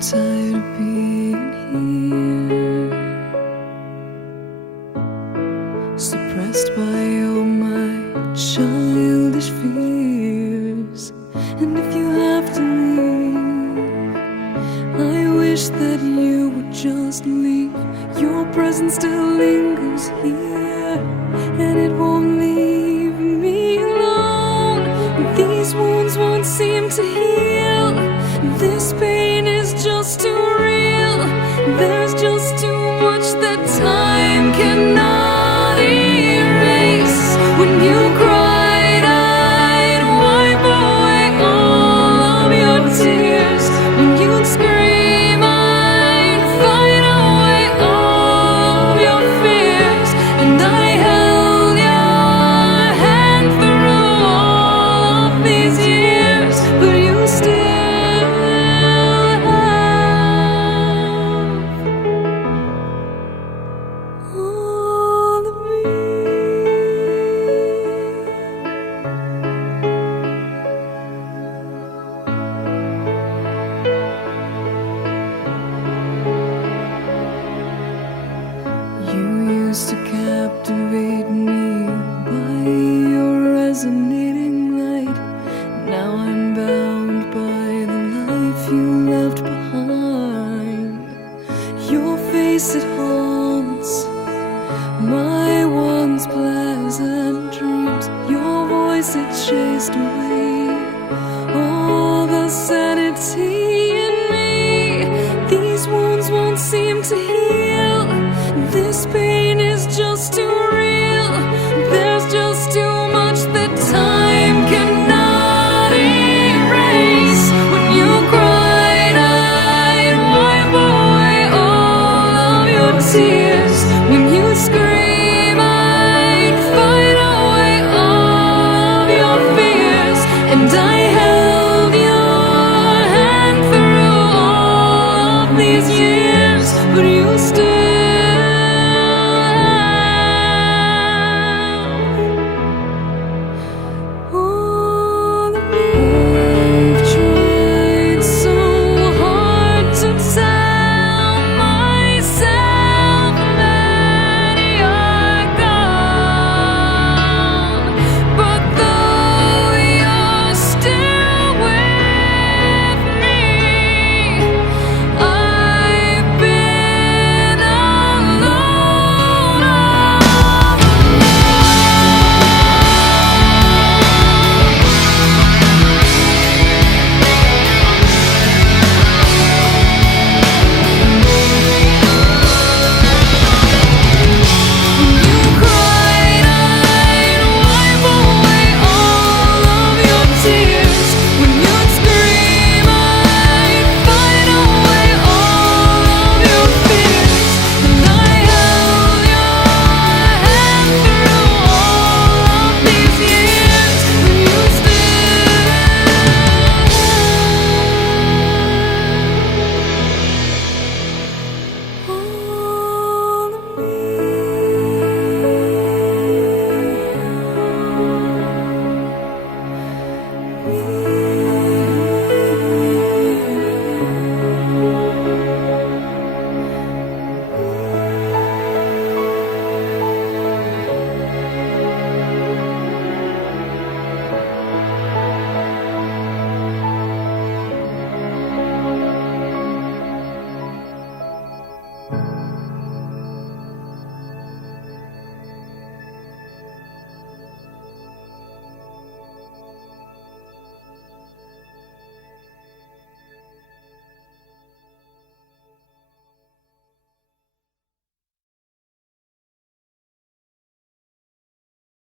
tired of being here, suppressed by all my childish fears. And if you have to leave, I wish that you would just leave. Your presence still lingers here, and it won't leave me alone. These wounds won't seem to heal. This pain is just too real. There's just too much that time cannot erase. When you cried, I'd wipe away all of your tears. When you'd scream, I'd fight away all of your fears. And I held your hand through all of these years, but you still all of me. You used to captivate me by your resonating light. Now I'm bound by the life you left behind. Your face, it haunts my once pleasant dreams. Your voice, it chased away all the sanity in me. These wounds won't seem to heal. This pain is just too real. There's just too much that time cannot erase. When you cried, I'd wipe away all of your tears. When you scream, I'd fight away all of your fears. And I held your hand through all of these years, but you still